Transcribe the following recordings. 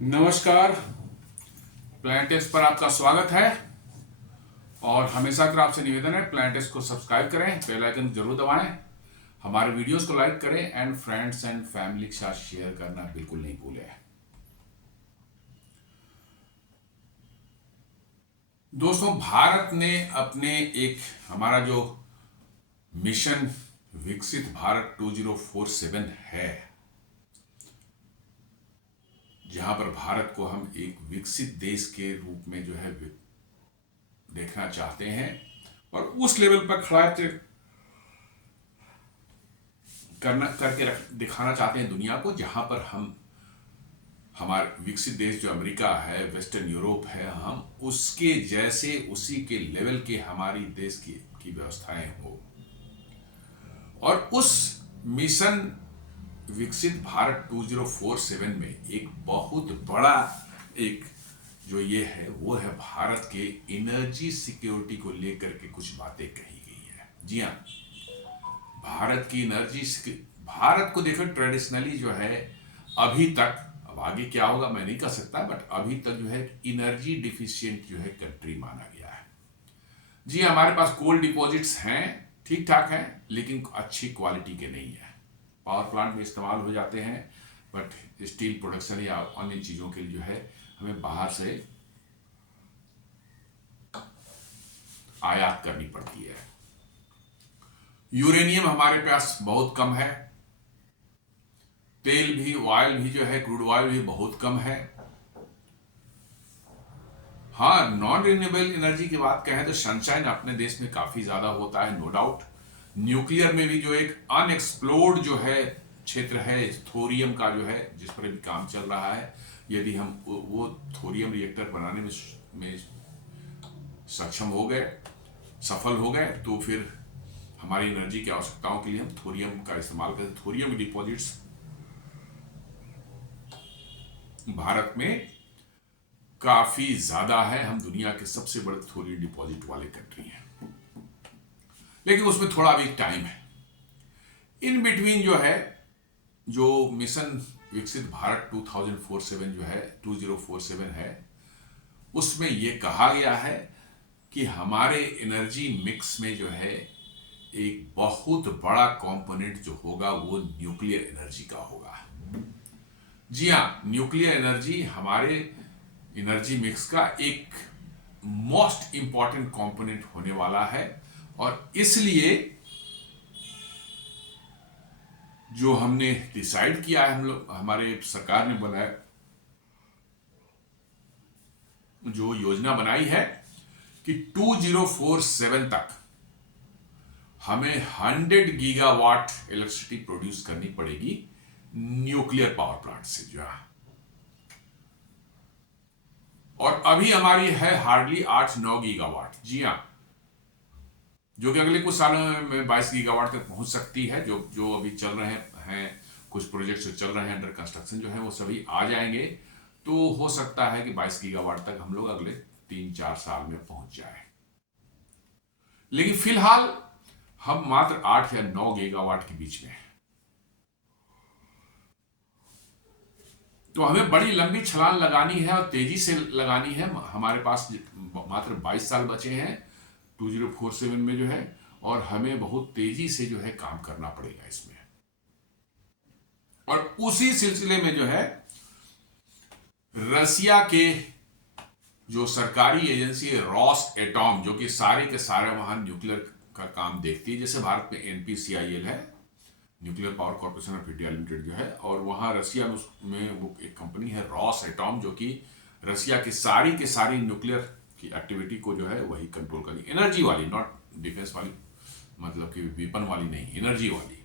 नमस्कार। प्लांटेक्स पर आपका स्वागत है और हमेशा की आपसे निवेदन है प्लांटेक्स को सब्सक्राइब करें, बेल आइकन जरूर दबाएं, हमारे वीडियोस को लाइक करें एंड फ्रेंड्स एंड फैमिली के साथ शेयर करना बिल्कुल नहीं भूलें। दोस्तों, भारत ने अपने एक हमारा जो मिशन विकसित भारत 2047 है, जहां पर भारत को हम एक विकसित देश के रूप में जो है देखना चाहते हैं और उस लेवल पर खड़ा दिखाना चाहते हैं दुनिया को, जहां पर हम हमारे विकसित देश जो अमेरिका है, वेस्टर्न यूरोप है, हम उसके जैसे उसी के लेवल के हमारी देश की व्यवस्थाएं हो। और उस मिशन विकसित भारत 2047 में एक बहुत बड़ा एक जो ये है वो है भारत के एनर्जी सिक्योरिटी को लेकर के कुछ बातें कही गई है। जी हाँ, भारत की भारत को देखो, ट्रेडिशनली जो है अभी तक, अब आगे क्या होगा मैं नहीं कह सकता, बट अभी तक जो है एनर्जी डिफिशियंट जो है कंट्री माना गया है। जी, हमारे पास कोल डिपॉजिट्स हैं, ठीक ठाक हैं, लेकिन अच्छी क्वालिटी के नहीं है। पावर प्लांट में इस्तेमाल हो जाते हैं, बट स्टील प्रोडक्शन या अन्य चीज़ों के लिए जो है हमें बाहर से आयात करनी पड़ती है। यूरेनियम हमारे पास बहुत कम है, तेल भी, ऑयल भी जो है, क्रूड ऑयल भी बहुत कम है। हाँ, नॉन रिन्यूएबल एनर्जी की बात कहें तो सनशाइन अपने देश में काफी ज्यादा होता है, नो डाउट। न्यूक्लियर में भी जो एक अनएक्सप्लोर्ड जो है क्षेत्र है, थोरियम का जो है, जिस पर भी काम चल रहा है, यदि हम वो थोरियम रिएक्टर बनाने में सक्षम हो गए, सफल हो गए, तो फिर हमारी एनर्जी की आवश्यकताओं के लिए हम थोरियम का इस्तेमाल करते हैं। थोरियम डिपॉजिट्स भारत में काफी ज्यादा है, हम दुनिया के सबसे बड़े थोरियम डिपॉजिट वाले कंट्री हैं, लेकिन उसमें थोड़ा भी टाइम है। इन बिटवीन जो है, जो मिशन विकसित भारत 2047 है, उसमें यह कहा गया है कि हमारे एनर्जी मिक्स में जो है एक बहुत बड़ा कंपोनेंट जो होगा वो न्यूक्लियर एनर्जी का होगा। जी हाँ, न्यूक्लियर एनर्जी हमारे एनर्जी मिक्स का एक मोस्ट इंपॉर्टेंट कंपोनेंट होने वाला है। और इसलिए जो हमने डिसाइड किया है, हम लोग, हमारे सरकार ने बनाया, जो योजना बनाई है कि 2047 तक हमें 100 गीगावाट इलेक्ट्रिसिटी प्रोड्यूस करनी पड़ेगी न्यूक्लियर पावर प्लांट से जो है। और अभी हमारी है हार्डली 8-9 गीगावाट। जी हाँ, जो कि अगले कुछ सालों में 22 गीगावाट तक पहुंच सकती है। जो अभी चल रहे हैं, कुछ प्रोजेक्ट्स जो चल रहे हैं अंडर कंस्ट्रक्शन जो है, वो सभी आ जाएंगे, तो हो सकता है कि 22 गीगावाट तक हम लोग अगले 3-4 साल में पहुंच जाए। लेकिन फिलहाल हम मात्र 8 या 9 गीगावाट के बीच में हैं। तो हमें बड़ी लंबी छलांग लगानी है और तेजी से लगानी है। हमारे पास मात्र 22 साल बचे हैं 2047 में जो है, और हमें बहुत तेजी से जो है काम करना पड़ेगा इसमें। और उसी सिलसिले में जो है रसिया के जो सरकारी एजेंसी है रॉसएटॉम, जो कि सारे के सारे वहां न्यूक्लियर का काम देखती है, जैसे भारत में एनपीसीआईएल है, nuclear power corporation of India limited जो है, और वहां रसिया में वो एक कंपनी है रॉसएटॉम, जो कि रसिया की सारी न्यूक्लियर की एक्टिविटी को जो है वही कंट्रोल करेगी। एनर्जी वाली, नॉट डिफेंस वाली, मतलब कि वेपन वाली नहीं, एनर्जी वाली।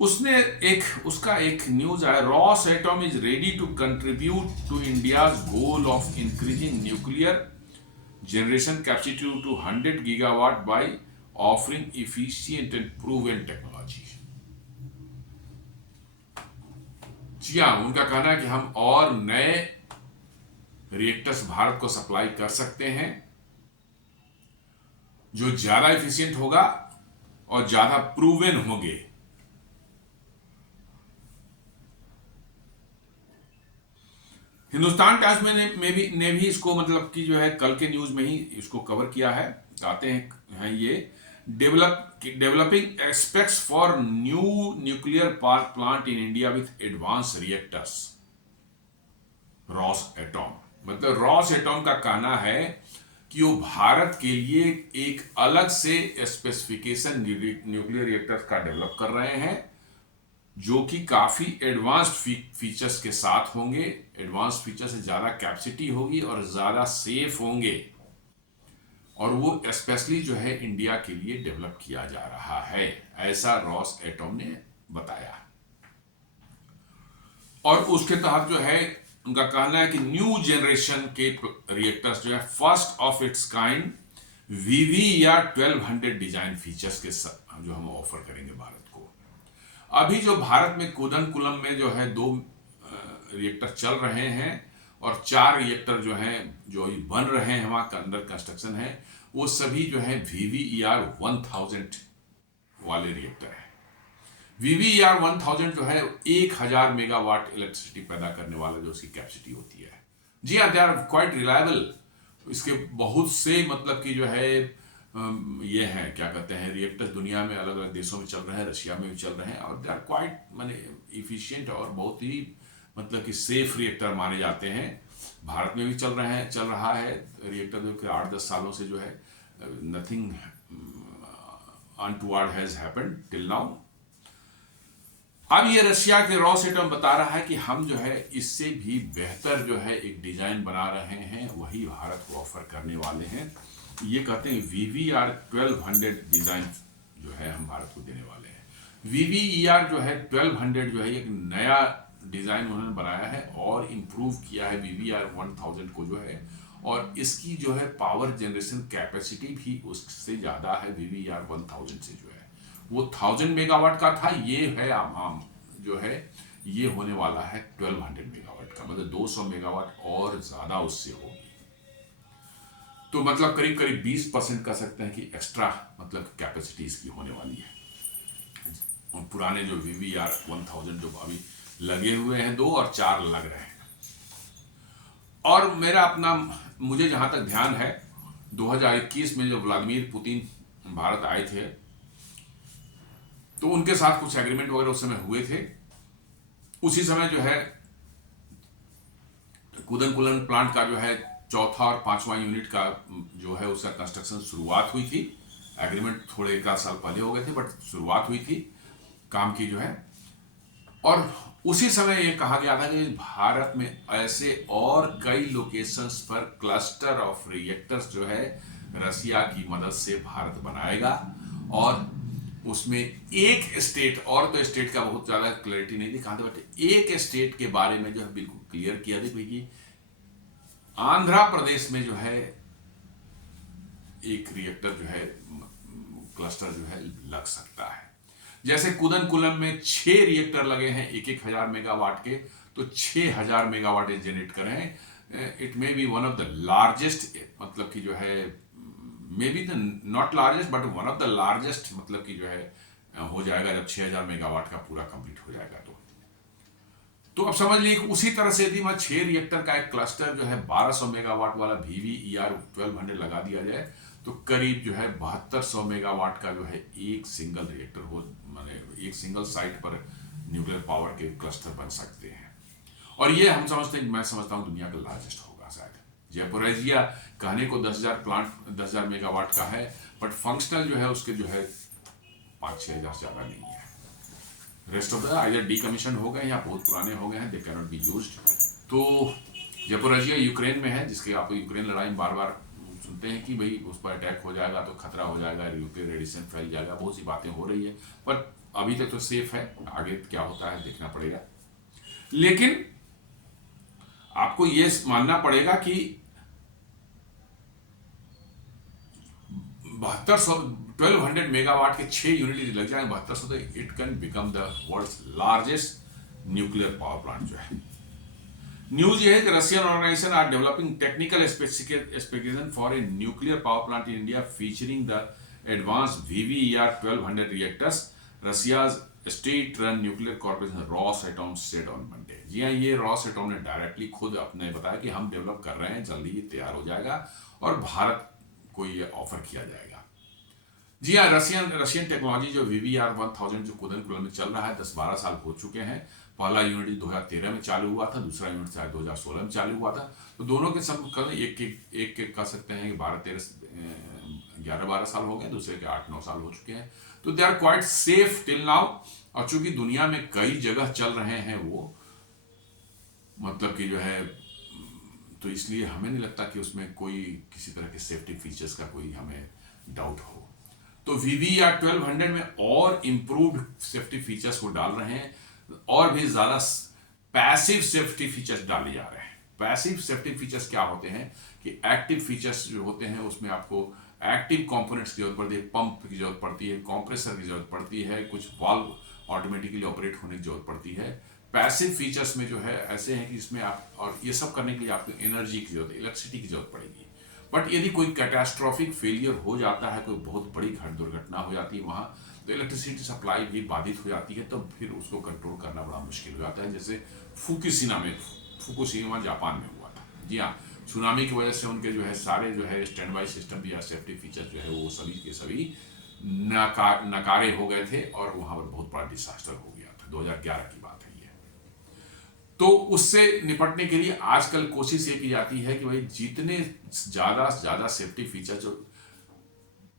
उसका एक न्यूज आया, Rosatom is ready to contribute to India's goal of increasing nuclear generation capacity to 100 gigawatt by offering efficient and proven technology। जी हाँ, उनका कहना है कि हम और नए रिएक्टर्स भारत को सप्लाई कर सकते हैं, जो ज्यादा एफिशिएंट होगा और ज्यादा प्रूवन होंगे। हिंदुस्तान टाइम्स ने भी इसको मतलब कि जो है कल के न्यूज में ही इसको कवर किया है। कहते हैं ये developing aspects for new nuclear power plant in India with advance reactors, Ross atom. मतलब रॉस एटॉम का कहना है कि वो भारत के लिए एक अलग से स्पेसिफिकेशन न्यूक्लियर रिएक्टर्स का डेवलप कर रहे हैं, जो कि काफी एडवांस्ड फीचर्स के साथ होंगे। एडवांस फीचर से ज्यादा कैपेसिटी होगी और ज्यादा सेफ होंगे, और वो स्पेशली जो है इंडिया के लिए डेवलप किया जा रहा है, ऐसा रॉस एटॉम ने बताया। और उसके तहत जो है उनका कहना है कि न्यू जनरेशन के रिएक्टर्स जो है फर्स्ट ऑफ इट्स काइंड वीवी या 1200 डिजाइन फीचर्स के साथ जो हम ऑफर करेंगे भारत को। अभी जो भारत में कूदनकुलम में जो है 2 रिएक्टर चल रहे हैं और 4 रिएक्टर जो हैं जो बन रहे हैं, वहां का अंडर कंस्ट्रक्शन है, वो सभी जो है VVER 1000 वाले रिएक्टर है। VVER 1000 जो है 1000 मेगावाट इलेक्ट्रिसिटी पैदा करने वाला जो उसकी कैपेसिटी होती है। जी हाँ, दे आर क्वाइट रिलायबल। इसके बहुत से मतलब कि जो है ये हैं क्या कहते हैं रिएक्टर्स दुनिया में अलग अलग देशों में चल रहे हैं, रशिया में भी चल रहे हैं, और दे आर क्वाइट माने इफिशिएंट और बहुत ही मतलब कि सेफ रिएक्टर माने जाते हैं। भारत में भी चल रहा है रिएक्टर जो कि 8-10 सालों से जो है nothing untoward has happened till now. अब ये रशिया के रॉस एटॉम बता रहा है कि हम जो है इससे भी बेहतर जो है एक डिजाइन बना रहे हैं, वही भारत को ऑफर करने वाले हैं। ये कहते हैं VVER 1200 डिजाइन जो है हम भारत को देने वाले हैं। VVER जो है 1200 जो है एक नया डिजाइन उन्होंने बनाया है और इम्प्रूव किया है VVER 1000 को जो है, और इसकी जो है पावर जनरेशन कैपेसिटी भी उससे ज्यादा है VVER 1000 से जो है। वो 1000 मेगावाट का था, ये है आम जो है ये होने वाला है 1200 मेगावाट का, मतलब 200 मेगावाट और ज्यादा उससे होगी। तो मतलब करीब करीब 20% कह सकते हैं कि एक्स्ट्रा मतलब कैपेसिटी इसकी होने वाली है। और पुराने जो VVER 1000 जो अभी लगे हुए हैं 2 और 4 लग रहे हैं। और मुझे जहां तक ध्यान है 2021 में जो व्लादिमीर पुतिन भारत आए थे, तो उनके साथ कुछ एग्रीमेंट वगैरह उस समय हुए थे। उसी समय जो है कूदनकुलन प्लांट का जो है 4था और 5वां यूनिट का जो है उसका कंस्ट्रक्शन शुरुआत हुई थी। एग्रीमेंट थोड़े 1 साल पहले हो गए थे, बट शुरुआत हुई थी काम की जो है। और उसी समय ये कहा गया था कि भारत में ऐसे और कई लोकेशंस पर क्लस्टर ऑफ रिएक्टर्स जो है रसिया की मदद से भारत बनाएगा, और उसमें एक स्टेट, और तो स्टेट का बहुत ज्यादा क्लैरिटी नहीं दिखाते, बट एक स्टेट के बारे में जो है बिल्कुल क्लियर किया था कि आंध्र प्रदेश में जो है एक रिएक्टर जो है क्लस्टर जो है लग सकता है। जैसे कूदनकुलम में 6 रिएक्टर लगे हैं 1-1000 मेगावाट के, तो 6000 मेगावाट जनरेट कर रहे हैं। It may be one of the largest, मतलब कि जो है may be the not largest but one of the largest, मतलब कि जो है हो जाएगा जब 6000 मेगावाट का पूरा कंप्लीट हो जाएगा। तो अब समझ लीजिए उसी तरह से यदि वहां 6 रिएक्टर का एक क्लस्टर जो है 1200 मेगावाट वाला VVER 1200 लगा दिया जाए, तो करीब जो है 7200 मेगावाट का जो है एक सिंगल रिएक्टर हो, माने एक सिंगल साइट पर न्यूक्लियर पावर के क्लस्टर बन सकते हैं। और ये मैं समझता हूँ दुनिया का लार्जेस्ट होगा शायद। जयपुरेजिया कहने को 10,000 मेगावाट का है, बट फंक्शनल जो है उसके जो है 5-6 हज़ार से ज़्यादा नहीं है। Rest of the either decommission हो गए या बहुत पुराने हो गए हैं, they can not be used. तो जयपुरेजिया यूक्रेन में है, जिसके आप यूक्रेन लड़ाई में बार बार सुनते हैं कि भाई उस पर अटैक हो जाएगा तो खतरा हो जाएगा, न्यूक्लियर रेडिएशन फैल जाएगा, बहुत सी बातें हो रही है, पर अभी तक तो सेफ है। आगे क्या होता है देखना पड़ेगा। लेकिन आपको ये मानना पड़ेगा कि 1200 मेगावाट के 6 यूनिट लग जाएंगे 7200, तो it can become the world's largest nuclear power plant जो है। न्यूज ये है कि Russian organization are developing technical specification for a nuclear power plant in India featuring the advance VVER 1200 reactors. Russia's state run nuclear corporation Rosatom said on Monday. जी हाँ, ये रॉसएटॉम ने directly खुद अपने बताया कि हम डेवलप कर रहे हैं, जल्दी ही तैयार हो जाएगा और भारत को ये ऑफर किया जाएगा। जी हाँ, रशियन टेक्नोलॉजी जो VVR-1000 जो कुदनकुलम में चल रहा है, 10-12 साल हो चुके हैं। पहला यूनिट 2013 में चालू हुआ था, दूसरा यूनिट शायद 2016 में चालू हुआ था। तो दोनों के सब एक कह सकते हैं कि 11-12 साल हो गए, दूसरे के 8-9 साल हो चुके हैं। तो they are quite safe till now. और चूंकि दुनिया में कई जगह चल रहे हैं वो, मतलब कि जो है, तो इसलिए हमें नहीं लगता कि उसमें कोई किसी तरह के सेफ्टी फीचर्स का कोई हमें डाउट हो। तो VVR-1200 में और इम्प्रूव्ड सेफ्टी फीचर्स को डाल रहे हैं, और भी ज्यादा पैसिव सेफ्टी फीचर्स डाले जा रहे हैं। पैसिव सेफ्टी फीचर्स क्या होते हैं कि एक्टिव फीचर्स जो होते हैं उसमें आपको एक्टिव कंपोनेंट्स की जरूरत पड़ती है, पंप की जरूरत पड़ती है, कंप्रेसर की जरूरत पड़ती है, कुछ वाल्व ऑटोमेटिकली ऑपरेट होने की जरूरत पड़ती है। पैसिव फीचर्स में जो है ऐसे हैं कि इसमें आप, और ये सब करने के लिए आपको एनर्जी की जरूरत, इलेक्ट्रिसिटी की जरूरत पड़ेगी। बट यदि कोई कैटास्ट्रॉफिक फेलियर हो जाता है, कोई बहुत बड़ी दुर्घटना हो जाती है वहां, तो इलेक्ट्रिसिटी सप्लाई भी बाधित हो जाती है, तो फिर उसको कंट्रोल करना बड़ा मुश्किल हो जाता है। जैसे फुकुशिमा जापान में हुआ था। जी हाँ, सुनामी की वजह से उनके जो है सारे जो है स्टैंड बाई सिस्टम या सेफ्टी फीचर जो है वो सभी के सभी नकारे हो गए थे, और वहां पर बहुत बड़ा डिसास्टर हो गया था। 2011 की बात है ये। तो उससे निपटने के लिए आजकल कोशिश ये की जाती है कि भाई जितने ज्यादा से ज्यादा सेफ्टी फीचर जो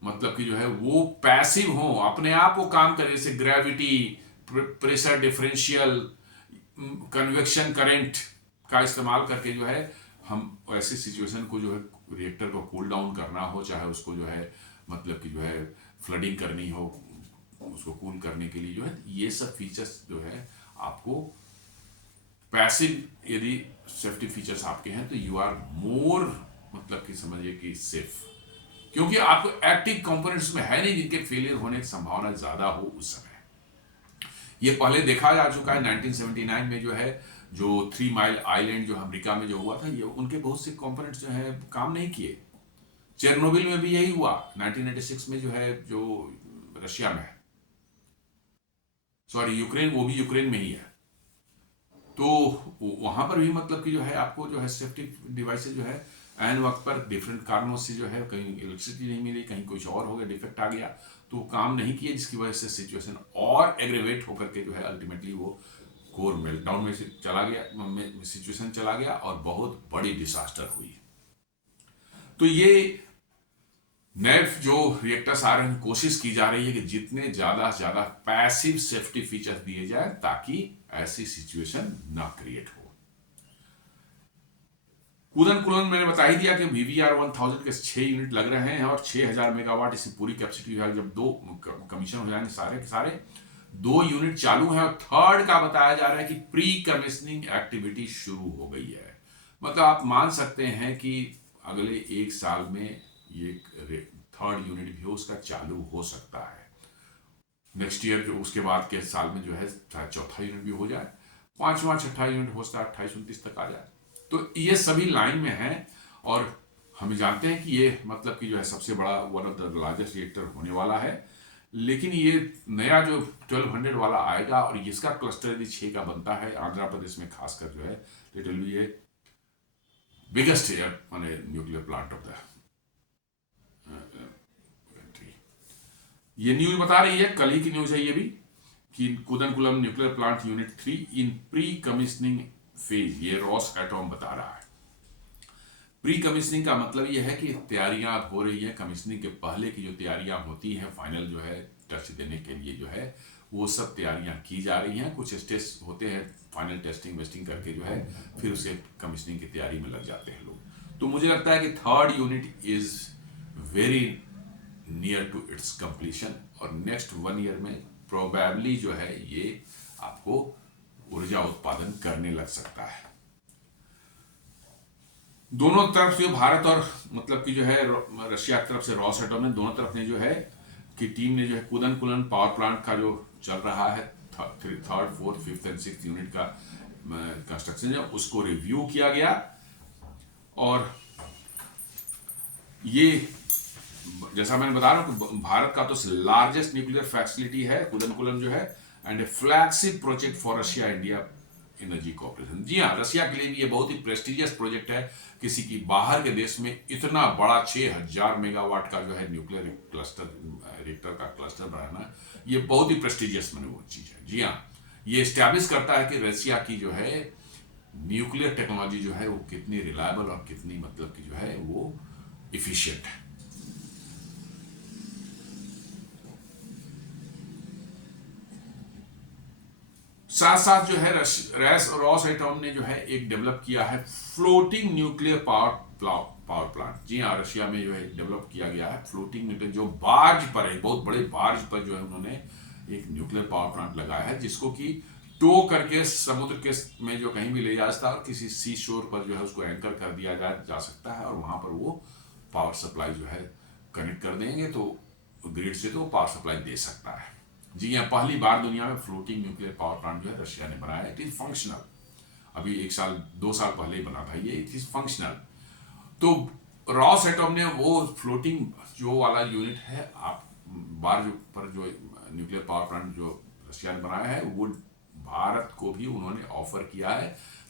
मतलब कि जो है वो पैसिव हो, अपने आप वो काम करे, जैसे gravity, pressure differential, convection current का इस्तेमाल करके जो है हम ऐसी सिचुएशन को जो है रिएक्टर को कूल डाउन करना हो, चाहे उसको जो है मतलब कि जो है फ्लडिंग करनी हो, उसको कूल करने के लिए जो है ये सब फीचर्स जो है आपको पैसिव यदि सेफ्टी फीचर्स आपके हैं तो यू आर मोर मतलब कि समझिए कि सेफ, क्योंकि आपको एक्टिव कंपोनेंट्स में है नहीं जिनके फेलियर होने की संभावना ज्यादा हो उस समय। ये पहले देखा जा चुका है 1979 में जो है, जो 3 माइल आइलैंड जो अमेरिका में जो हुआ था, ये उनके बहुत से कंपोनेंट्स जो है काम नहीं किए। चेरनोबिल में भी यही हुआ 1996 में जो है, जो रशिया में है, सॉरी यूक्रेन, वो भी यूक्रेन में ही है। तो वहां पर भी मतलब कि जो है आपको जो है सेफ्टी डिवाइसेज जो है एन वक्त पर डिफरेंट कारणों से जो है, कहीं इलेक्ट्रिसिटी नहीं मिली, कहीं कुछ और हो गया, डिफेक्ट आ गया, तो काम नहीं किए, जिसकी वजह से सिचुएशन और एग्रेवेट होकर के जो है अल्टीमेटली वो कोर मेल्टडाउन में चला गया, सिचुएशन चला गया और बहुत बड़ी डिसास्टर हुई। तो ये नए जो रिएक्टर्स आ रहे हैं, कोशिश की जा रही है कि जितने ज्यादा से ज्यादा पैसिव सेफ्टी फीचर्स दिए जाए ताकि ऐसी सिचुएशन ना क्रिएट हो। कुदनकुलन मैंने बता ही दिया कि VVR-1000 के 6 यूनिट लग रहे हैं और 6000 मेगावाट इसकी पूरी कैपेसिटी है। जब 2 कमीशन हो जाएंगे सारे के सारे, 2 यूनिट चालू हैं, और थर्ड का बताया जा रहा है कि प्री कमीशनिंग एक्टिविटी शुरू हो गई है। मतलब आप मान सकते हैं कि अगले 1 साल में ये थर्ड यूनिट भी उसका चालू हो सकता है। नेक्स्ट ईयर जो उसके बाद के साल में जो है शायद चौथा यूनिट भी हो जाए, 5वां 6ठा यूनिट हो सकता है 28-29 तक आ जाए। तो ये सभी लाइन में है, और हम जानते हैं कि ये मतलब कि जो है सबसे बड़ा one of the largest reactor होने वाला है। लेकिन ये नया जो 1200 वाला आएगा, और इसका क्लस्टर यदि 6 का बनता है आंध्र प्रदेश में खासकर जो है, it will be A biggest nuclear plant of the country. ये न्यूज बता रही है, कल ही की न्यूज है ये भी, कि Kudankulam nuclear plant unit 3 in pre commissioning phase, ये रॉसएटॉम बता रहा है। प्री कमीशनिंग का मतलब ये है कि तैयारियां हो रही है, कमीशनिंग के पहले की जो तैयारियां होती हैं फाइनल जो है टच देने के लिए जो है वो सब तैयारियां की जा रही हैं। कुछ टेस्ट होते हैं, फाइनल टेस्टिंग वेस्टिंग करके जो है फिर उसे कमीशनिंग की तैयारी में लग जाते हैं लोग। तो मुझे लगता है कि third unit is very near to its completion, और नेक्स्ट 1 ईयर में प्रोबेबली जो है ये आपको ऊर्जा उत्पादन करने लग सकता है। दोनों तरफ से भारत और मतलब कि जो है रशिया की तरफ से रॉसएटॉम ने, दोनों तरफ ने जो है कि टीम ने जो है कुदनकुलन पावर प्लांट का जो चल रहा है 3rd, 4th, 5th and 6th unit का कंस्ट्रक्शन है, उसको रिव्यू किया गया। और ये जैसा मैंने बता रहा हूं कि भारत का तो लार्जेस्ट न्यूक्लियर फैसिलिटी है कुदनकुलम जो है, and a flagship project for Russia India energy corporation. जी हाँ, रशिया के लिए भी ये बहुत ही प्रेस्टिजियस प्रोजेक्ट है। किसी की बाहर के देश में इतना बड़ा 6000 मेगावाट का जो है न्यूक्लियर क्लस्टर, रिएक्टर का क्लस्टर बनाना, ये बहुत ही प्रेस्टिजियस मैंने वो चीज़ है। जी हाँ, ये स्टैब्लिश करता है कि रशिया की जो है न्यूक्लियर टेक्नोलॉजी जो है वो कितनी रिलायबल और कितनी मतलब की जो है वो इफिशिएंट है। साथ साथ जो है रॉसएटॉम ने जो है एक डेवलप किया है फ्लोटिंग न्यूक्लियर पावर प्लांट। जी हाँ, रशिया में जो है डेवलप किया गया है फ्लोटिंग न्यूक्लियर, जो बार्ज पर है, बहुत बड़े बार्ज पर जो है उन्होंने एक न्यूक्लियर पावर प्लांट लगाया है, जिसको कि टो करके समुद्र के में जो कहीं भी ले जा सकता है और किसी सी शोर पर जो है उसको एंकर कर दिया जा सकता है और वहां पर वो पावर सप्लाई जो है कनेक्ट कर देंगे तो ग्रिड से तो पावर सप्लाई दे सकता है। जी हाँ, पहली बार दुनिया में फ्लोटिंग न्यूक्लियर पावर प्लांट जो है रशिया ने बनाया है। It is functional. अभी 1 साल 2 साल पहले ही बना था ये। It is functional. तो रॉसएटॉम ने वो फ्लोटिंग जो वाला यूनिट है, आप बार पर जो न्यूक्लियर पावर प्लांट जो रशिया ने बनाया है वो भारत को भी उन्होंने ऑफर किया है,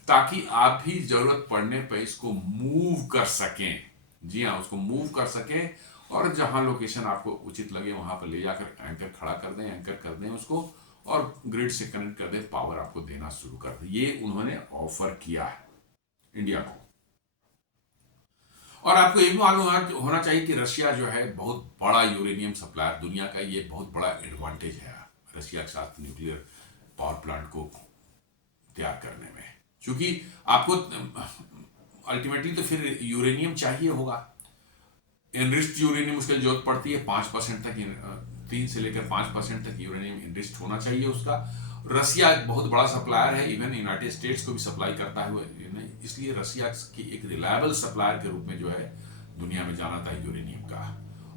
ताकि आप भी जरूरत पड़ने पर इसको मूव कर सकें। जी हाँ, उसको मूव कर सकें और जहां लोकेशन आपको उचित लगे वहां पर ले जाकर एंकर खड़ा कर दें, एंकर कर दें उसको और ग्रिड से कनेक्ट कर दें, पावर आपको देना शुरू कर दें। ये उन्होंने ऑफर किया है इंडिया को। और आपको ये भी मालूम होना चाहिए कि रशिया जो है बहुत बड़ा यूरेनियम सप्लायर, दुनिया का ये बहुत बड़ा एडवांटेज है रशिया के साथ न्यूक्लियर पावर प्लांट को तैयार करने में, क्योंकि आपको अल्टीमेटली तो फिर यूरेनियम चाहिए होगा। इनरिच्ड यूरेनियम उसकी जरूरत पड़ती है 5% तक, 3 से लेकर 5% तक यूरेनियम इनरिच्ड होना चाहिए उसका। रसिया एक बहुत बड़ा सप्लायर है, इवन यूनाइटेड स्टेट्स को भी सप्लाई करता है, इसलिए रसिया की एक रिलायबल सप्लायर के रूप में जो है दुनिया में जाना था यूरेनियम का।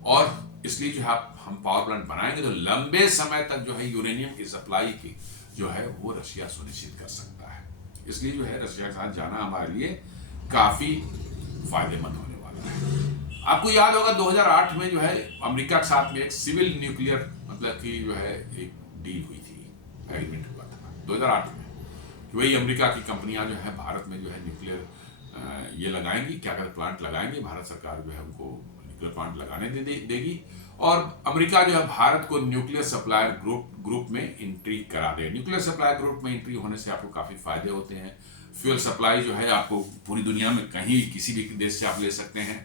और इसलिए जो है हम पावर प्लांट बनाएंगे तो लंबे समय तक जो है यूरेनियम की सप्लाई की जो है वो रशिया सुनिश्चित कर सकता है। इसलिए जो है रशिया के साथ जाना हमारे लिए काफी फायदेमंद होने वाला है। आपको याद होगा 2008 में जो है अमेरिका के साथ में एक सिविल न्यूक्लियर मतलब की जो है एक डील हुई थी, एग्रीमेंट हुआ था 2008 में कि वही अमेरिका की कंपनियां जो है भारत में जो है न्यूक्लियर ये लगाएंगी, क्या कहते प्लांट लगाएंगे, भारत सरकार जो है उनको न्यूक्लियर प्लांट लगाने देगी और अमेरिका जो है भारत को न्यूक्लियर सप्लायर ग्रुप में एंट्री करा दे। न्यूक्लियर सप्लायर ग्रुप में एंट्री होने से आपको काफी फायदे होते हैं। फ्यूल सप्लाई जो है आपको पूरी दुनिया में कहीं किसी भी देश से आप ले सकते हैं।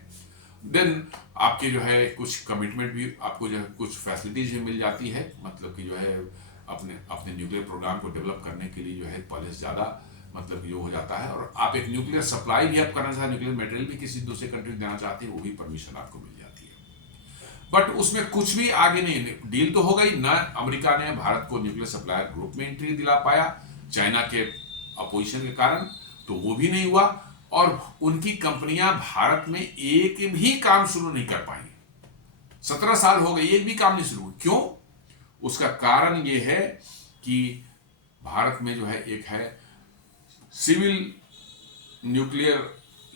देन आपके जो है कुछ कमिटमेंट भी आपको जो है कुछ फैसिलिटीज भी मिल जाती है, मतलब कि जो है अपने न्यूक्लियर प्रोग्राम को डेवलप करने के लिए जो है पहले से ज़्यादा मतलब कि जो हो जाता है। और आप एक न्यूक्लियर सप्लाई भी आप करना चाहते हैं, न्यूक्लियर मटेरियल भी किसी दूसरे कंट्री देना चाहते हैं, वो भी परमिशन आपको मिल जाती है। बट उसमें कुछ भी आगे नहीं, डील तो हो गई ना, अमेरिका ने भारत को न्यूक्लियर सप्लायर ग्रुप में एंट्री दिला पाया चाइना के अपोजिशन के कारण, तो वो भी नहीं हुआ और उनकी कंपनियां भारत में एक भी काम शुरू नहीं कर पाई। 17 साल हो गए, एक भी काम नहीं शुरू। क्यों? उसका कारण यह है कि भारत में जो है एक है सिविल न्यूक्लियर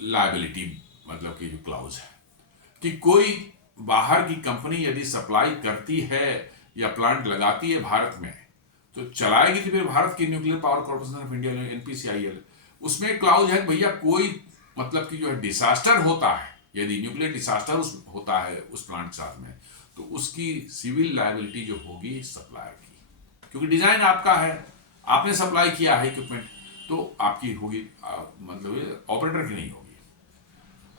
लायबिलिटी मतलब कि जो क्लाउज है कि कोई बाहर की कंपनी यदि सप्लाई करती है या प्लांट लगाती है भारत में तो चलाएगी तो फिर भारत की nuclear power corporation of India NPCIL, उसमें क्लाउज है भैया कोई मतलब कि जो है डिसास्टर होता है, यदि न्यूक्लियर डिसास्टर होता है उस प्लांट के साथ में तो उसकी सिविल लायबिलिटी जो होगी सप्लायर की, क्योंकि डिजाइन आपका है, आपने सप्लाई किया है इक्विपमेंट, तो आपकी होगी मतलब ऑपरेटर की नहीं होगी।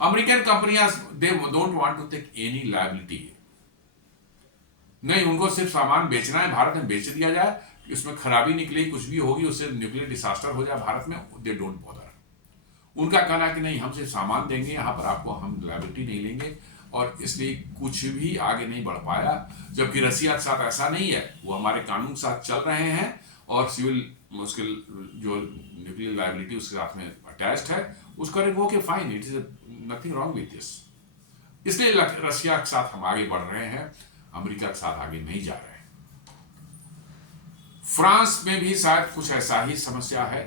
अमेरिकन कंपनियां they don't want to take any liability, नहीं, उनको सिर्फ सामान बेचना है, भारत में बेच दिया जाए, उसमें खराबी निकले कुछ भी होगी उससे न्यूक्लियर डिसास्टर हो जाए भारत में, दे डोंट बॉदर। उनका कहना है कि नहीं, हम सिर्फ सामान देंगे, यहाँ पर आपको हम लायबिलिटी नहीं लेंगे, और इसलिए कुछ भी आगे नहीं बढ़ पाया। जबकि रसिया के साथ ऐसा नहीं है, वो हमारे कानून के साथ चल रहे हैं और सिविल मुश्किल जो न्यूक्लियर लायबिलिटी उसके साथ में अटैच्ड है उसका रिवोक है, fine, it is nothing wrong with this. इसलिए रसिया के साथ हम आगे बढ़ रहे हैं, अमेरिका के साथ आगे नहीं जा रहे हैं। फ्रांस में भी शायद कुछ ऐसा ही समस्या है,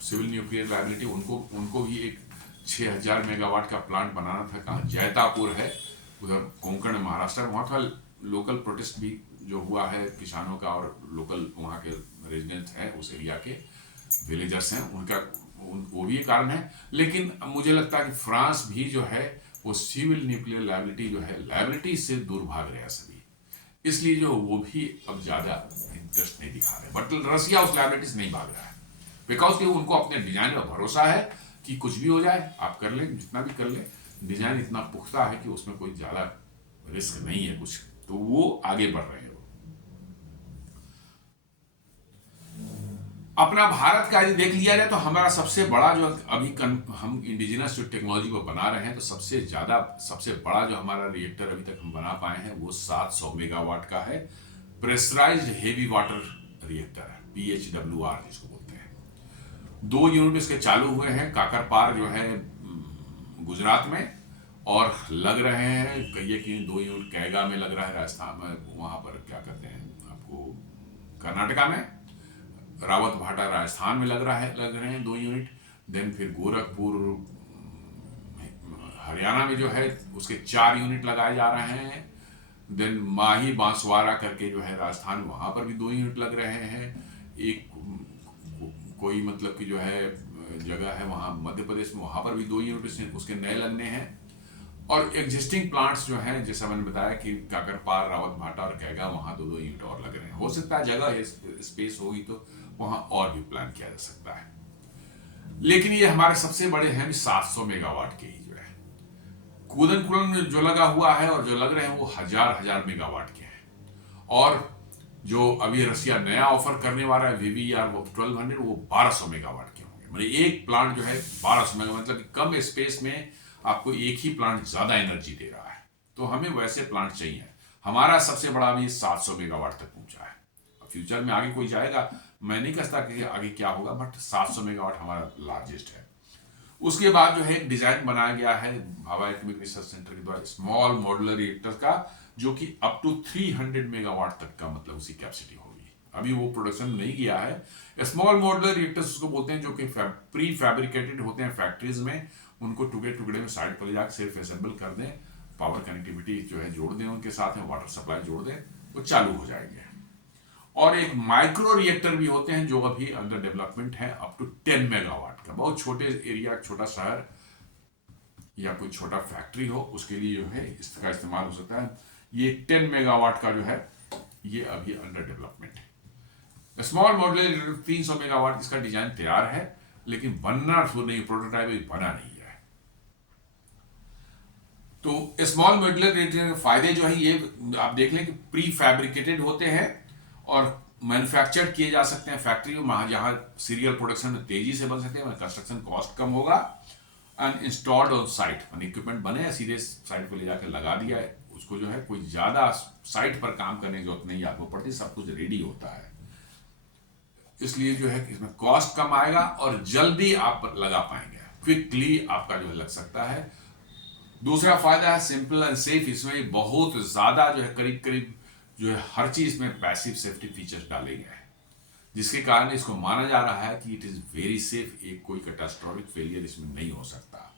सिविल न्यूक्लियर लायबिलिटी, उनको भी एक 6000 मेगावाट का प्लांट बनाना था, कहाँ जैतापुर है उधर कोंकण महाराष्ट्र, वहाँ का लोकल प्रोटेस्ट भी जो हुआ है किसानों का और लोकल वहाँ के रेजिडेंट्स हैं उस एरिया के विलेजर्स हैं उनका वो भी एक कारण है। लेकिन मुझे लगता है कि फ्रांस भी जो है वो सिविल न्यूक्लियर लायबिलिटी जो है लायबिलिटी से दूर भाग रहे हैं सभी, इसलिए जो वो भी अब ज़्यादा इंटरेस्ट नहीं दिखा रहे। बट रसिया उस लायबिलिटी से नहीं भाग रहा है, बिकॉज कि उनको अपने डिजाइन पर भरोसा है कि कुछ भी हो जाए आप कर लें, जितना भी कर लें, डिजाइन इतना पुख्ता है कि उसमें कोई ज़्यादा रिस्क नहीं है कुछ, तो वो आगे बढ़ रहे हैं। अपना भारत का यदि देख लिया जाए तो हमारा सबसे बड़ा जो अभी हम इंडिजिनस जो टेक्नोलॉजी को बना रहे हैं, तो सबसे बड़ा जो हमारा रिएक्टर अभी तक हम बना पाए हैं वो 700 मेगावाट का है, प्रेशराइज्ड हेवी वाटर रिएक्टर है, PHWR जिसको बोलते हैं। 2 यूनिट इसके चालू हुए हैं, काकरपार जो है गुजरात में, और लग रहे हैं कहिए कि 2 यूनिट कैगा में लग रहा है, राजस्थान में, वहाँ पर क्या कहते हैं आपको, कर्नाटका में, रावत भाटा राजस्थान में लग रहे हैं 2 यूनिट। देन फिर गोरखपुर हरियाणा में जो है उसके 4 यूनिट लगाए जा रहे हैं। देन माही बांसवाड़ा करके जो है राजस्थान, वहाँ पर भी 2 यूनिट लग रहे हैं। एक कोई मतलब कि जो है जगह है वहाँ मध्य प्रदेश में, वहाँ पर भी 2 यूनिट उसके नए लगने हैं। और एग्जिस्टिंग प्लांट्स जो हैं, जैसा मैंने बताया कि काकरपार, रावत भाटा और कैगा, वहाँ 2-2 यूनिट और लग रहे हैं। हो सकता है जगह स्पेस होगी तो वहाँ और भी प्लान किया जा सकता है। लेकिन ये हमारे सबसे बड़े हैं 700 मेगावाट के ही जो है, कूदन कुलन जो लगा हुआ है और जो लग रहे हैं वो हजार मेगावाट के हैं। और जो अभी रसिया नया ऑफर करने वाला है VVER 1200, वो 1200 मेगावाट के होंगे। मतलब एक प्लांट जो है 1200 मेगावाट, मतलब कम स्पेस में आपको एक ही प्लांट ज्यादा एनर्जी दे रहा है। तो हमें वैसे प्लांट चाहिए। हमारा सबसे बड़ा भी 700 मेगावाट तक पहुंचा है। फ्यूचर में आगे कोई जाएगा, मैं नहीं कहता कि आगे क्या होगा, बट 700 मेगावाट हमारा लार्जेस्ट है। उसके बाद जो है एक डिजाइन बनाया गया है भाभा एटॉमिक रिसर्च सेंटर के द्वारा स्मॉल मॉड्यूलर रिएक्टर का, जो कि अप टू 300 मेगावाट तक का मतलब उसकी कैपेसिटी होगी। अभी वो प्रोडक्शन नहीं किया है। स्मॉल मॉड्यूलर रिएक्टर्स उसको बोलते हैं, जो कि प्री फैब्रिकेटेड होते हैं फैक्ट्रीज में, उनको टुकड़े टुकड़े में साइड पर ले जाकर सिर्फ असेंबल कर दें, पावर कनेक्टिविटी जो है जोड़ दें, उनके साथ में वाटर सप्लाई जोड़ दें, वो चालू हो जाएंगे। और एक माइक्रो रिएक्टर भी होते हैं जो अभी अंडर डेवलपमेंट है, अप टू 10 मेगावाट का। बहुत छोटे एरिया, छोटा शहर या कोई छोटा फैक्ट्री हो, उसके लिए जो है इसका इस्तेमाल हो सकता है। ये 10 मेगावाट का जो है ये अभी अंडर डेवलपमेंट है। स्मॉल मॉड्यूलर 300 मेगावाट इसका डिजाइन तैयार है, लेकिन बनना तो नहीं, प्रोटोटाइप बना नहीं है। तो स्मॉल मॉड्यूलर रिएक्टर के फायदे जो है ये आप देख लें कि प्री फैब्रिकेटेड होते हैं और मैन्युफैक्चर किए जा सकते हैं फैक्ट्री में, जहां सीरियल प्रोडक्शन तेजी से बन सकते हैं, कंस्ट्रक्शन कॉस्ट कम होगा। And installed on site, equipment बने हैं, सीधे साइट पर ले जाकर लगा दिया है, उसको जो है कोई ज्यादा साइट पर काम करने की जरूरत नहीं आपको पड़ती, सब कुछ रेडी होता है। इसलिए जो है इसमें कॉस्ट कम आएगा और जल्दी आप लगा पाएंगे, क्विकली आपका जो है लग सकता है। दूसरा फायदा है सिंपल एंड सेफ, इसमें बहुत ज्यादा जो है करीब करीब जो है हर चीज में पैसिव सेफ्टी फीचर्स डाले गए हैं, जिसके कारण इसको माना जा रहा है कि इट इज वेरी सेफ, एक कोई कैटास्ट्रॉफिक फेलियर इसमें नहीं हो सकता।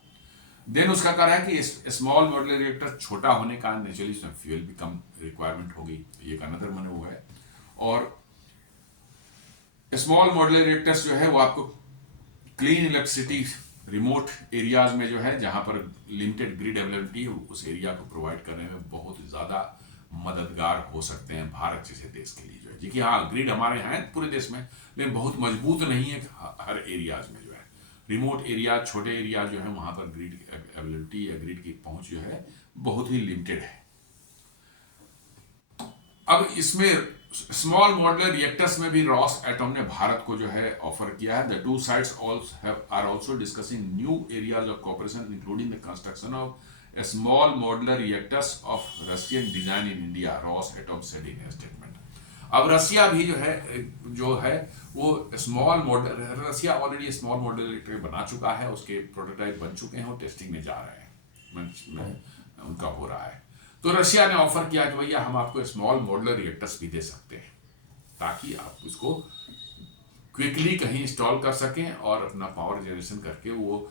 देन उसका कारण है कि स्मॉल मॉड्यूलर रिएक्टर छोटा होने का नेचुरली इसमें फ्यूल भी कम रिक्वायरमेंट होगी, ये एक अनदर मने हुआ है। और स्मॉल मॉड्यूलर रिएक्टर्स जो है वो आपको क्लीन इलेक्ट्रिसिटी रिमोट एरियाज में जो है जहां पर लिमिटेड ग्रिड अवेलेबिलिटी है, उस एरिया को प्रोवाइड करने में बहुत ज्यादा मददगार हो सकते हैं भारत जैसे देश के लिए। जो है जी कि हाँ, ग्रिड हमारे यहाँ है पूरे देश में, लेकिन बहुत मजबूत नहीं है हर एरियाज में। जो है रिमोट एरिया, छोटे एरिया जो है वहां पर ग्रिड अवेलेबिलिटी या ग्रिड की पहुंच जो है बहुत ही लिमिटेड है। अब इसमें स्मॉल मॉड्यूलर रिएक्टर्स में भी रॉस एटम ने भारत को जो है ऑफर किया है। The two sides are also discussing new areas of cooperation including the construction of small modular reactors of Russian design in India, Rosatom said in statement. अब Russia भी जो है वो small modular, Russia already small modular reactor बना चुका है, उसके prototype बन चुके हैं और टेस्टिंग में जा रहे हैं, उनका हो रहा है। तो रशिया ने ऑफर किया कि भैया हम आपको स्मॉल मॉड्यूलर रिएक्टर्स भी दे सकते हैं, ताकि आप उसको क्विकली कहीं इंस्टॉल कर सकें और अपना पावर जनरेशन करके, वो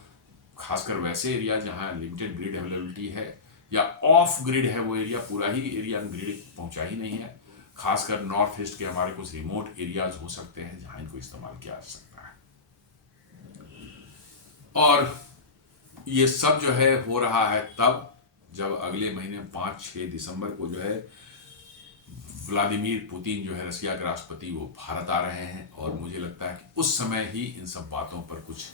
खासकर वैसे एरिया जहां लिमिटेड ग्रिड अवेलेबिलिटी है या ऑफ ग्रिड है, वो एरिया पूरा ही एरिया ग्रिड पहुंचा ही नहीं है, खासकर नॉर्थ ईस्ट के हमारे कुछ रिमोट एरियाज हो सकते हैं जहां इनको इस्तेमाल किया जा सकता है। और ये सब जो है हो रहा है तब जब अगले महीने 5-6 दिसंबर को जो है व्लादिमीर पुतिन जो है रसिया के राष्ट्रपति वो भारत आ रहे हैं, और मुझे लगता है कि उस समय ही इन सब बातों पर कुछ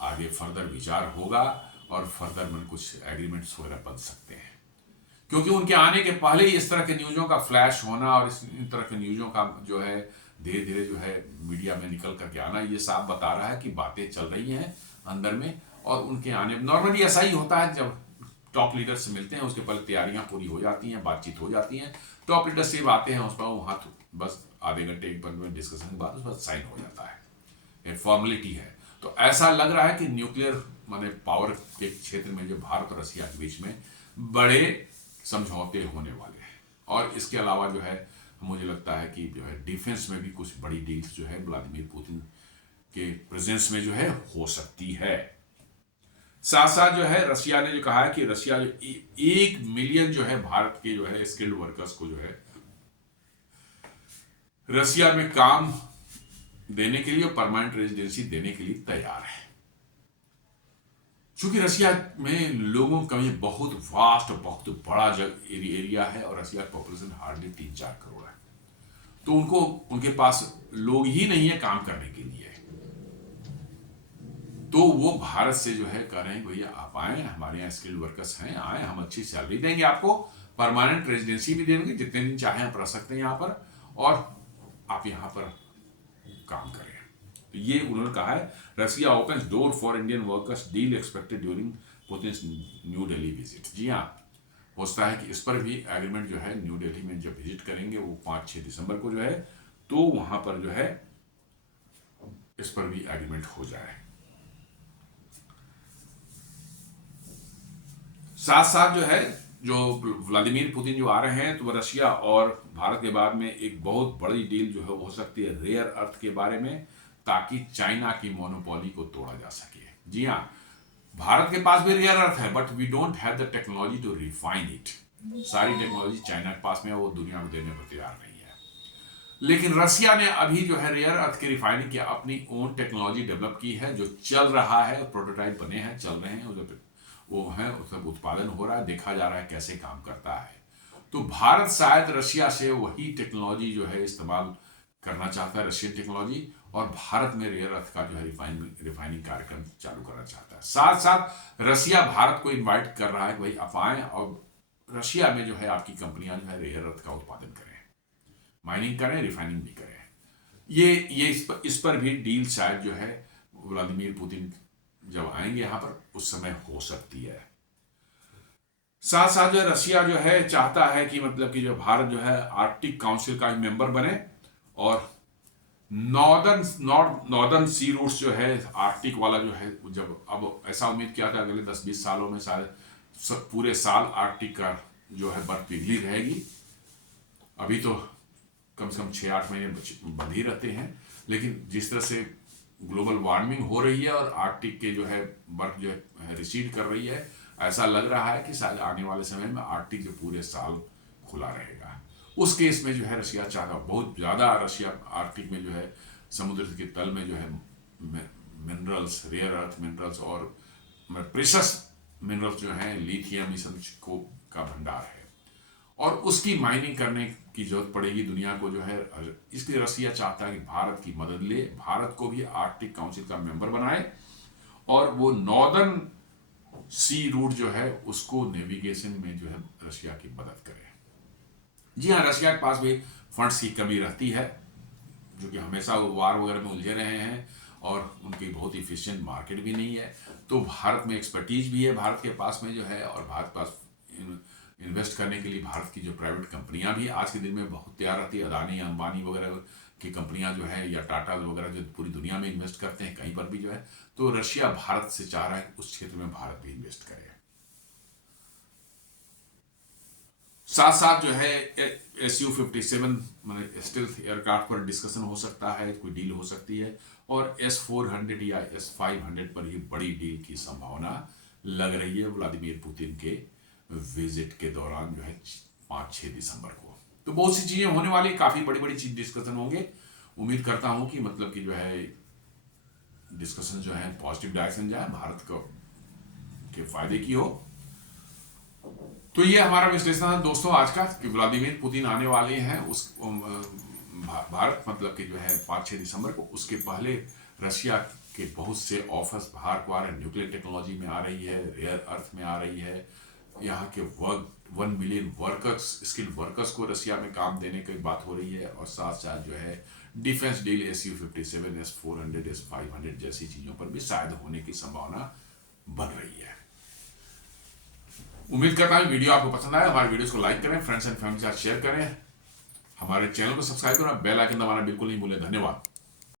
आगे फर्दर विचार होगा और फर्दर में कुछ एग्रीमेंट्स वगैरह बन सकते हैं। क्योंकि उनके आने के पहले ही इस तरह के न्यूज़ों का फ्लैश होना और इन तरह के न्यूज़ों का जो है धीरे धीरे जो है मीडिया में निकल करके आना, ये साफ बता रहा है कि बातें चल रही हैं अंदर में। और उनके आने नॉर्मली ऐसा ही होता है, जब टॉप लीडर से मिलते हैं उसके पहले तैयारियां पूरी हो जाती हैं, बातचीत हो जाती है, टॉप लीडर से आते हैं, उस पर वहाँ बस आधे घंटे 1 घंटे में डिस्कशन के बाद उस पर साइन हो जाता है, एक फॉर्मेलिटी है। तो ऐसा लग रहा है कि न्यूक्लियर माने पावर के क्षेत्र में जो भारत और रसिया के बीच में बड़े समझौते होने वाले हैं। और इसके अलावा जो है मुझे लगता है कि जो है डिफेंस में भी कुछ बड़ी डील्स जो है व्लादिमीर पुतिन के प्रेजेंस में जो है हो सकती है। साथ साथ जो है रसिया ने जो कहा है कि रसिया जो 1 मिलियन जो है भारत के जो है स्किल्ड वर्कर्स को जो है रसिया में काम देने के लिए और परमानेंट रेजिडेंसी देने के लिए तैयार है। चूंकि रसिया में लोगों का ये बहुत वास्ट, बहुत बड़ा एरिया है और रसिया की पॉपुलेशन हार्डली 3-4 करोड़ है, तो उनके पास लोग ही नहीं है काम करने के लिए। तो वो भारत से जो है कह रहे हैं भैया आप आए, हमारे यहाँ स्किल्ड वर्कर्स हैं, आए, हम अच्छी सैलरी देंगे आपको, परमानेंट रेजिडेंसी भी देंगे, जितने दिन चाहे आप रह सकते हैं यहाँ पर, और आप यहाँ पर काम करें। तो ये उन्होंने कहा है। Russia opens door for Indian workers, deal expected during Putin's New Delhi visit. जी हाँ, हो सकता है कि इस पर भी एग्रीमेंट जो है न्यू दिल्ली में जब विजिट करेंगे वो 5-6 दिसंबर को जो है, तो वहां पर जो है इस पर भी एग्रीमेंट हो जाए। साथ साथ जो है जो व्लादिमीर पुतिन जो आ रहे हैं तो वह रशिया और भारत के बाद में एक बहुत बड़ी डील जो है हो सकती है रेयर अर्थ के बारे में, ताकि चाइना की मोनोपोली को तोड़ा जा सके। जी हाँ, भारत के पास भी रेयर अर्थ है, but we don't have the technology to refine it. सारी टेक्नोलॉजी चाइना के पास में है, वो दुनिया को देने को तैयार नहीं है। लेकिन रसिया ने अभी जो है रेयर अर्थ की रिफाइनिंग की अपनी ओन टेक्नोलॉजी डेवलप की है, जो चल रहा है, प्रोटोटाइप बने हैं, चल रहे हैं, वो है, सब उत्पादन हो रहा है, देखा जा रहा है कैसे काम करता है। तो भारत शायद रशिया से वही टेक्नोलॉजी जो है इस्तेमाल करना चाहता है, रशियन टेक्नोलॉजी, और भारत में रेयर अर्थ का जो है रिफाइनिंग कार्यक्रम चालू करना चाहता है। साथ साथ रशिया भारत को इनवाइट कर रहा है, भाई आप आएं और रशिया में जो है आपकी कंपनियां जो है रेयर अर्थ का उत्पादन करें, माइनिंग करें, रिफाइनिंग भी करें। ये इस पर भी डील शायद जो है व्लादिमीर पुतिन जब आएंगे यहां पर उस समय हो सकती है। साथ साथ जो रशिया जो है चाहता है कि मतलब कि जो भारत जो है आर्कटिक काउंसिल का मेंबर बने, और नॉर्दर्न सी रूट्स जो है आर्कटिक वाला जो है, जब अब ऐसा उम्मीद किया था अगले 10-20 सालों में शायद पूरे साल आर्कटिक का जो है बर्फ पिघली रहेगी। अभी तो कम से कम 6-8 महीने बंद ही रहते हैं, लेकिन जिस तरह से ग्लोबल वार्मिंग हो रही है और आर्कटिक के जो है बर्फ जो है रिसीड कर रही है, ऐसा लग रहा है कि शायद आने वाले समय में आर्कटिक जो पूरे साल खुला रहेगा। उस केस में जो है रशिया चाहता, बहुत ज़्यादा रशिया आर्कटिक में जो है समुद्र के तल में जो है मिनरल्स, रेयर अर्थ मिनरल्स और प्रेशस मिनरल्स जो हैं, लिथियम, इस को का भंडार है, और उसकी माइनिंग करने की जरूरत पड़ेगी दुनिया को जो है। इसलिए रसिया चाहता है कि भारत की मदद ले, भारत को भी आर्कटिक काउंसिल का मेंबर बनाए, और वो नॉर्दर्न सी रूट जो है उसको नेविगेशन में जो है रशिया की मदद करे। जी हाँ, रशिया के पास भी फंड्स की कमी रहती है, जो कि हमेशा वो वार वगैरह में उलझे रहे हैं, और उनकी बहुत इफिशिएंट मार्केट भी नहीं है। तो भारत में एक्सपर्टीज भी है, भारत के पास में जो है, और भारत के पास इन्वेस्ट करने के लिए भारत की जो प्राइवेट कंपनियां भी आज के दिन में बहुत तैयार रहती है। अदानी, अंबानी वगैरह की कंपनियां जो है, या टाटा वगैरह जो पूरी दुनिया में इन्वेस्ट करते हैं कहीं पर भी जो है, तो रशिया भारत से चाह रहा है उस क्षेत्र में भारत भी इन्वेस्ट करे। साथ साथ जो है Su-57 मतलब स्टेल्थ एयरक्राफ्ट पर डिस्कशन हो सकता है, कोई डील हो सकती है, और S-400 या S-500 पर ही बड़ी डील की संभावना लग रही है व्लादिमीर पुतिन के विजिट के दौरान जो है 5-6 दिसंबर को। तो बहुत सी चीजें होने वाली, काफी बड़ी बड़ी चीज डिस्कशन होंगे। उम्मीद करता हूं कि मतलब कि जो है डिस्कशन जो है पॉजिटिव डायरेक्शन जाए, भारत को के फायदे की हो। तो ये हमारा विश्लेषण है दोस्तों आज का, कि व्लादिमीर पुतिन आने वाले हैं उस भारत, मतलब कि जो है 5-6 दिसंबर को। उसके पहले रशिया के बहुत से ऑफर्स बाहर को आ रहे हैं, न्यूक्लियर टेक्नोलॉजी में आ रही है, रेयर अर्थ में आ रही है, यहाँ के 1 मिलियन वर्कर्स, स्किल्ड वर्कर्स को रशिया में काम देने की बात हो रही है। और साथ साथ जो है defence deal SU-57, S-400, S-500 जैसी चीजों पर भी शायद होने की संभावना बन रही है। उम्मीद करता हूं वीडियो आपको पसंद आया। हमारे वीडियोस को लाइक करें, फ्रेंड्स एंड फैमिली के साथ शेयर करें, हमारे चैनल को सब्सक्राइब करें, बेल आइकन दबाना बिल्कुल नहीं भूलें। धन्यवाद।